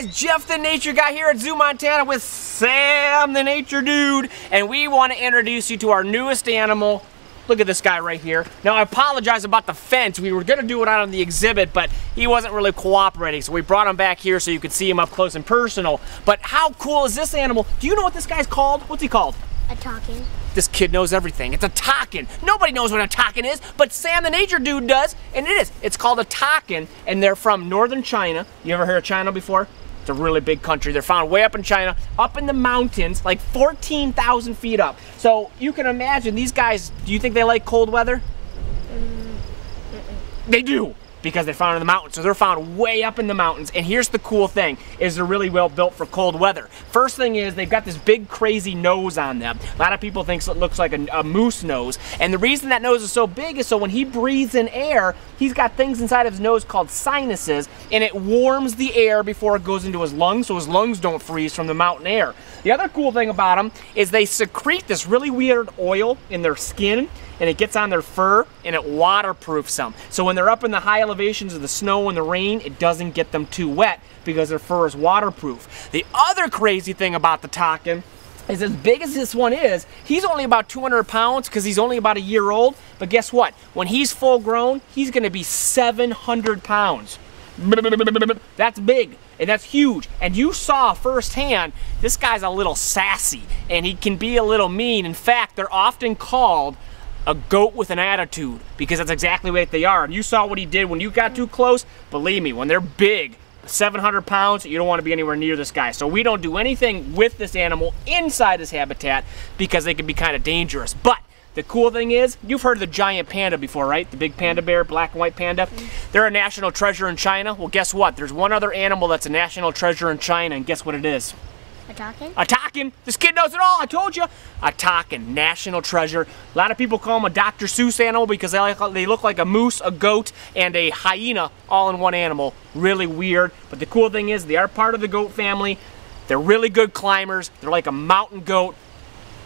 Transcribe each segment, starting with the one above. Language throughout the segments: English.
guys, Jeff the Nature Guy here at ZooMontana with Sam the Nature Dude, and we want to introduce you to our newest animal. Look at this guy right here. Now, I apologize about the fence. We were going to do it out on the exhibit, but he wasn't really cooperating, so we brought him back here so you could see him up close and personal. But how cool is this animal? Do you know what this guy's called? What's he called? A Takin. This kid knows everything. It's a Takin. Nobody knows what a Takin is, but Sam the Nature Dude does, and it is. It's called a Takin, and they're from northern China. You ever heard of China before? It's a really big country. They're found way up in China, up in the mountains, like 14,000 feet up. So you can imagine these guys, do you think they like cold weather? They do, because they're found in the mountains. So they're found way up in the mountains. And here's the cool thing, is they're really well built for cold weather. First thing is they've got this big crazy nose on them. A lot of people think it looks like a moose nose. And the reason that nose is so big is so when he breathes in air, he's got things inside of his nose called sinuses, and it warms the air before it goes into his lungs, so his lungs don't freeze from the mountain air. The other cool thing about them is they secrete this really weird oil in their skin, and it gets on their fur, and it waterproofs them. So when they're up in the high elevations of the snow and the rain, it doesn't get them too wet because their fur is waterproof. The other crazy thing about the Takin is, as big as this one is, he's only about 200 pounds because he's only about a year old. But guess what? When he's full grown, he's gonna be 700 pounds. That's big, and that's huge. And you saw firsthand, this guy's a little sassy, and he can be a little mean. In fact, they're often called a goat with an attitude, because that's exactly what they are. And you saw what he did when you got too close. Believe me, when they're big, 700 pounds, you don't want to be anywhere near this guy. So we don't do anything with this animal inside his habitat because they can be kind of dangerous. But the cool thing is, you've heard of the giant panda before, right? The big panda bear, black and white panda. They're a national treasure in China. Well, guess what? There's one other animal that's a national treasure in China, and guess what it is? A Takin? A Takin. This kid knows it all, I told you. A Takin, national treasure. A lot of people call them a Dr. Seuss animal because they look like a moose, a goat, and a hyena all in one animal. Really weird. But the cool thing is, they are part of the goat family. They're really good climbers. They're like a mountain goat,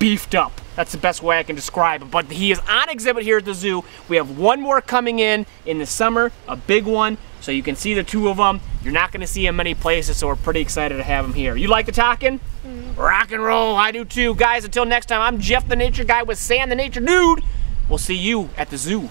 beefed up. That's the best way I can describe it. But he is on exhibit here at the zoo. We have one more coming in the summer, a big one. So you can see the two of them. You're not gonna see them many places, so we're pretty excited to have them here. You like the Takin? Rock and roll, I do too. Guys, until next time, I'm Jeff the Nature Guy with Sam the Nature Dude. We'll see you at the zoo.